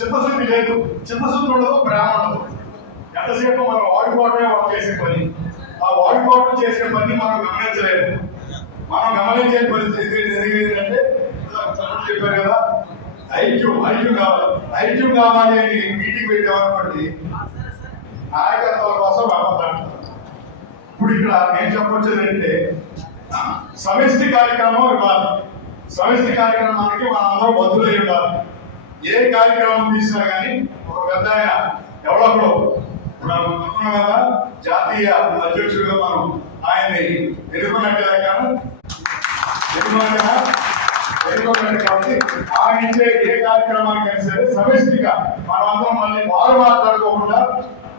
ప్రేమ ఉండదు ఎంతసేపు మనం వాడుకోవడమే వాళ్ళు చేసే పని? ఆ వాడుకోవడం చేసే పని మనం గమనించలేదు. మనం గమనించే పరిస్థితి జరిగేదంటే చెప్పారు కదా ఐక్యూ ఐక్యూ కావాలి. ఐక్యూ కావాలి అని మీటింగ్ పెట్టామనుకోండి నాయకత్వం కోసం మాట్లాడతారు ఇప్పుడు ఇక్కడ నేను చెప్పొచ్చేది అంటే సమిష్టి కార్యక్రమం ఇవ్వాలి. సమిష్టి కార్యక్రమానికి మనందరం బదులై ఉండాలి. ఏ కార్యక్రమం తీసినా కానీ ఒక పెద్ద ఆయన ఎవడొకడు మనం అనుకున్నాం కదా జాతీయ అధ్యక్షుడిగా మనం ఆయన్ని ఎదుర్కొన్నట్టే కాను ఎదుర్కొన్నట్టు ఎదుర్కొన్నట్టు కాబట్టి ఆయన ఇచ్చే ఏ కార్యక్రమానికి సరే సమిష్టిగా మనమందరం మళ్ళీ వారు మాట్లాడుకోకుండా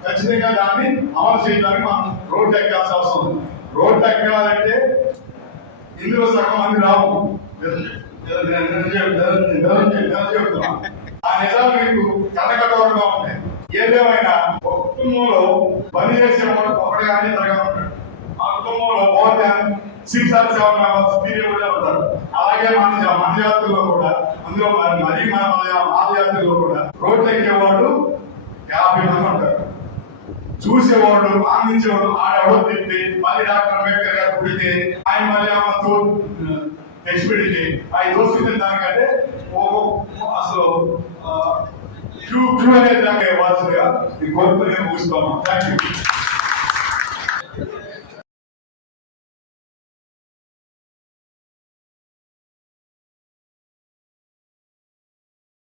ఖచ్చితంగా దాన్ని అమలు చేయడానికి మనం రోడ్డు ఎక్కాల్సిన అవసరం ఉంది. రోడ్డు ఎక్కాలంటే ఇందులో సగం మంది రావు. చెప్తున్నా ఆ నిజాలు మీకు కన్నకటోరంగా ఉంటాయి ఏదేమైనా ఒక కుటుంబంలో పనిచేసే వాడు ఒకటి కానీ తరగా ఉంటాడు ఆ కుటుంబంలో more than six or seven members period ఉంటారు అలాగే మన మన జాతుల్లో కూడా అందులో మరి మరీ మన మన జాతుల్లో కూడా రోడ్లు ఎక్కేవాళ్ళు యాభై మంది ఉంటారు చూసేవాడు ఆనందించేవాడు ఆడెవడో తిప్పి మళ్ళీ డాక్టర్ అంబేద్కర్ గారు పుడితే ఆయన మళ్ళీ ఆమెతో టెక్స్ట్ ఆ ఆయన దోస్తుంది దానికంటే అసలు క్యూ క్యూ అనేది దాకా ఇవ్వాల్సిందిగా ఈ కోరిక నేను ముగిస్తాము థ్యాంక్ యూ